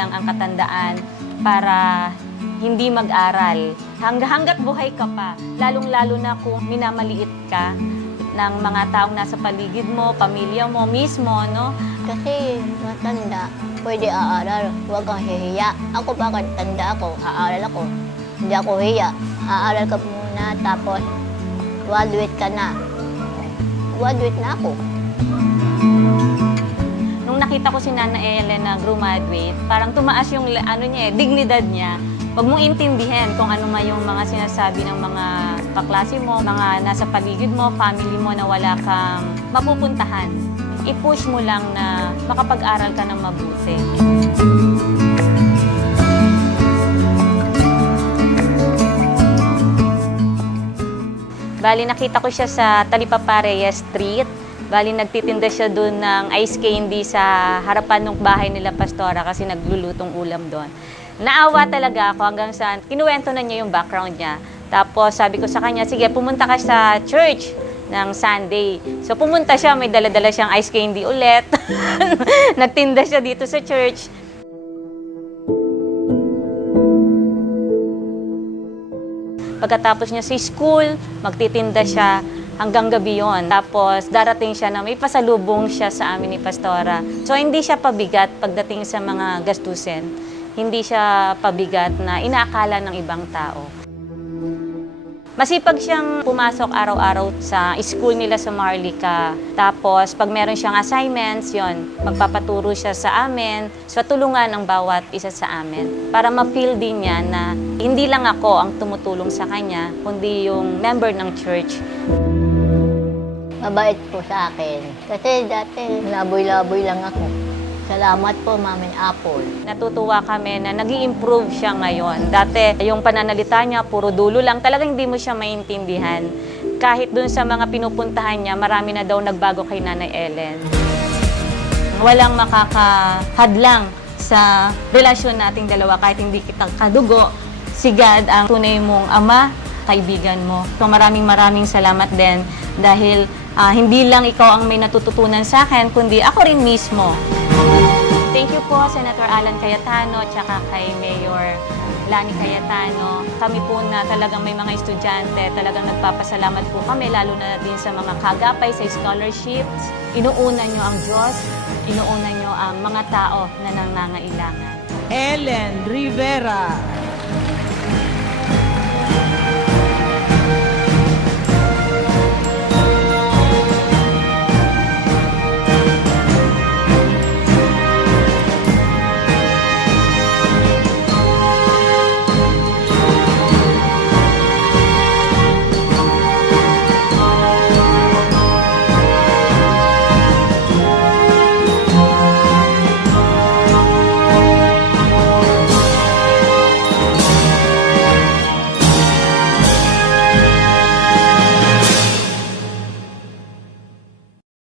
lang ang katandaan para hindi mag-aral. Hanggat buhay ka pa, lalong-lalo na kung minamaliit ka ng mga taong nasa paligid mo, pamilya mo mismo, no? Kasi matanda, pwede aaral, huwag kang hihiya. Ako bakit tanda ako, aaral ako. Hindi ako hiya. Aaral ka muna, tapos graduate ka na. Graduate na ako. Nung nakita ko si Nana Ellen na graduate, parang tumaas yung dignidad niya. Huwag mong intindihin kung ano man yung mga sinasabi ng mga kaklase mo, mga nasa paligid mo, family mo na wala kang mapupuntahan. I-push mo lang na makapag-aral ka ng mabuti. Bali, nakita ko siya sa Talipapa Reyes Street. Bali, nagtitinda siya doon ng ice candy sa harapan ng bahay nila Pastora kasi naglulutong ulam doon. Naawa talaga ako hanggang sa kinuwento na niya yung background niya. Tapos sabi ko sa kanya, sige, pumunta ka sa church ng Sunday. So pumunta siya, may dala-dala siyang ice candy ulit. Nagtinda siya dito sa church. Pagkatapos niya sa school, magtitinda siya hanggang gabi yon. Tapos darating siya na may pasalubong siya sa amin ni Pastora. So hindi siya pabigat pagdating sa mga gastusin. Hindi siya pabigat na inaakala ng ibang tao. Masipag siyang pumasok araw-araw sa school nila sa Marlica. Tapos pag meron siyang assignments, yon, magpapaturo siya sa amin. So tulungan ang bawat isa sa amin para ma-feel din niya na hindi lang ako ang tumutulong sa kanya, kundi yung member ng church. Mabait po sa akin. Kasi dati, laboy-laboy lang ako. Salamat po, Mamin Apple. Natutuwa kami na nag-i-improve siya ngayon. Dati, yung pananalita niya, puro dulo lang. Talagang hindi mo siya maintindihan. Kahit dun sa mga pinupuntahan niya, marami na daw nagbago kay Nanay Ellen. Walang makakahadlang sa relasyon nating dalawa kahit hindi kita kadugo. Si God ang tunay mong ama, kaibigan mo. So maraming salamat din dahil hindi lang ikaw ang may natututunan sa akin, kundi ako rin mismo. Thank you po, Senator Alan Cayetano, tsaka kay Mayor Lani Cayetano. Kami po na talagang may mga estudyante, talagang nagpapasalamat po kami, lalo na din sa mga kagapay sa scholarships. Inuuna nyo ang Diyos, inuuna nyo ang mga tao na nangangailangan. Ellen Rivera.